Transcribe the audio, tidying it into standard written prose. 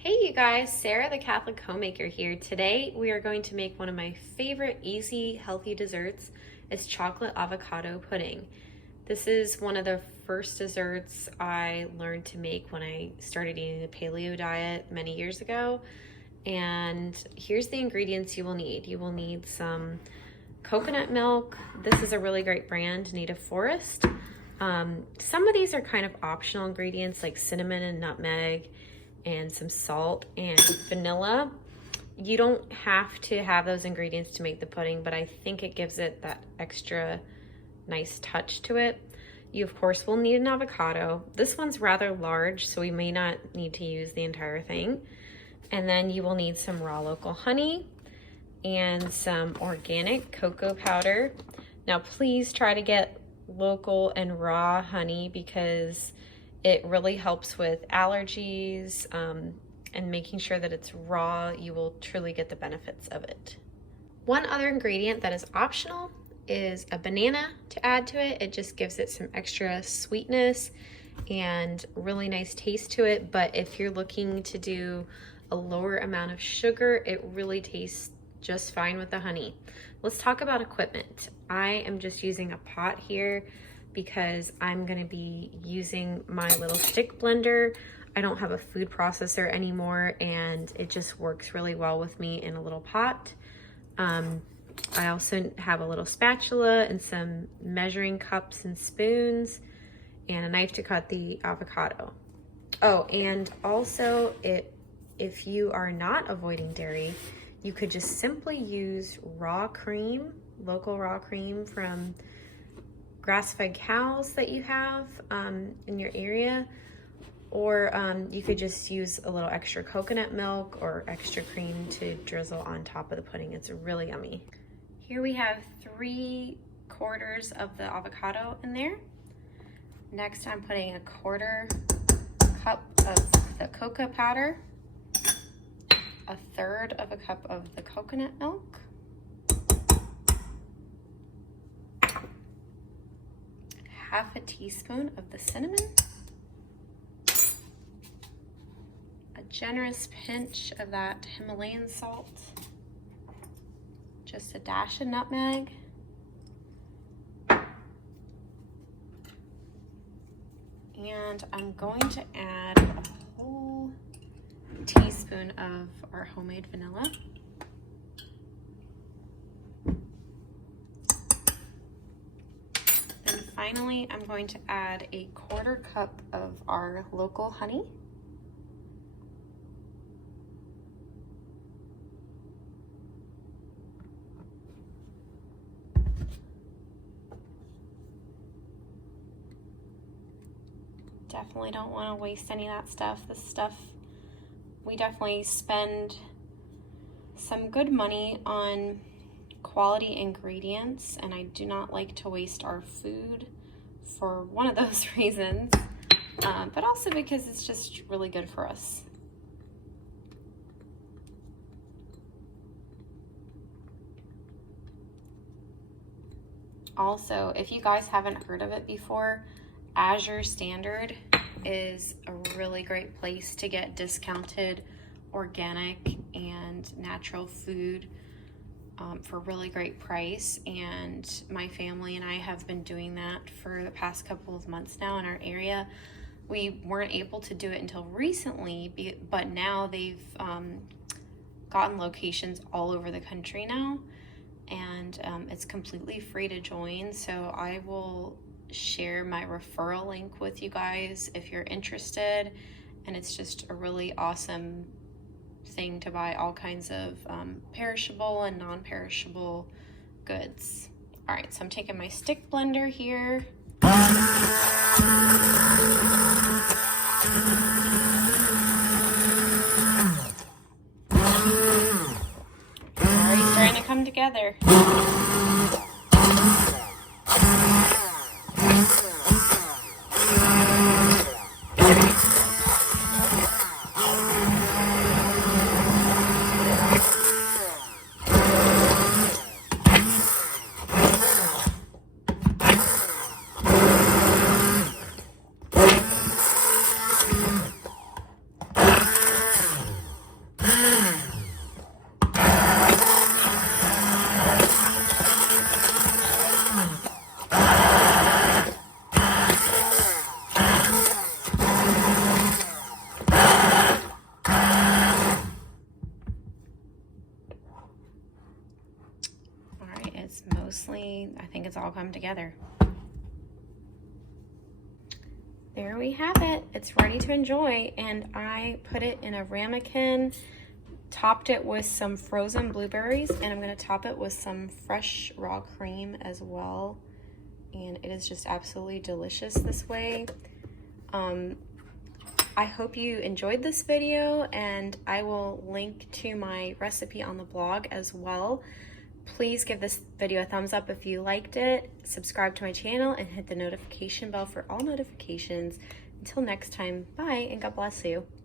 Hey you guys, Sarah the Catholic Homemaker here. Today we are going to make one of my favorite easy healthy desserts. It's chocolate avocado pudding. This is one of the first desserts I learned to make when I started eating the paleo diet many years ago. And here's the ingredients you will need. You will need some coconut milk. This is a really great brand, Native Forest. Some of these are kind of optional ingredients like cinnamon and nutmeg and some salt and vanilla. You don't have to have those ingredients to make the pudding, but I think it gives it that extra nice touch to it. You of course will need an avocado. This one's rather large, so we may not need to use the entire thing. And then you will need some raw local honey and some organic cocoa powder. Now please try to get local and raw honey because it really helps with allergies and making sure that it's raw. You will truly get the benefits of it. One other ingredient that is optional is a banana to add to it. It just gives it some extra sweetness and really nice taste to it. But if you're looking to do a lower amount of sugar, it really tastes just fine with the honey. Let's talk about equipment. I am just using a pot here because I'm gonna be using my little stick blender. I don't have a food processor anymore and it just works really well with me in a little pot. I also have a little spatula and some measuring cups and spoons and a knife to cut the avocado. Oh, and also if you are not avoiding dairy, you could just simply use raw cream, local raw cream from grass-fed cows that you have in your area, or you could just use a little extra coconut milk or extra cream to drizzle on top of the pudding. It's really yummy. Here we have 3/4 of the avocado in there. Next I'm putting a 1/4 cup of the cocoa powder, 1/3 of a cup of the coconut milk, half a teaspoon of the cinnamon, a generous pinch of that Himalayan salt, just a dash of nutmeg, and I'm going to add a whole teaspoon of our homemade vanilla. Finally, I'm going to add a 1/4 cup of our local honey. Definitely don't want to waste any of that stuff. This stuff, we definitely spend some good money on quality ingredients, and I do not like to waste our food for one of those reasons, but also because it's just really good for us. Also, if you guys haven't heard of it before, Azure Standard is a really great place to get discounted organic and natural food for a really great price, and my family and I have been doing that for the past couple of months now in our area. We weren't able to do it until recently, but now they've gotten locations all over the country now, and it's completely free to join. So I will share my referral link with you guys if you're interested, and it's just a really awesome thing to buy all kinds of perishable and non-perishable goods. All right, so I'm taking my stick blender here. Already starting to come together. mostly, I think it's all come together. There we have it. It's ready to enjoy, and I put it in a ramekin, topped it with some frozen blueberries, and I'm going to top it with some fresh raw cream as well. And it is just absolutely delicious this way. I hope you enjoyed this video, and I will link to my recipe on the blog as well. Please give this video a thumbs up if you liked it, subscribe to my channel, and hit the notification bell for all notifications. Until next time, bye, and God bless you.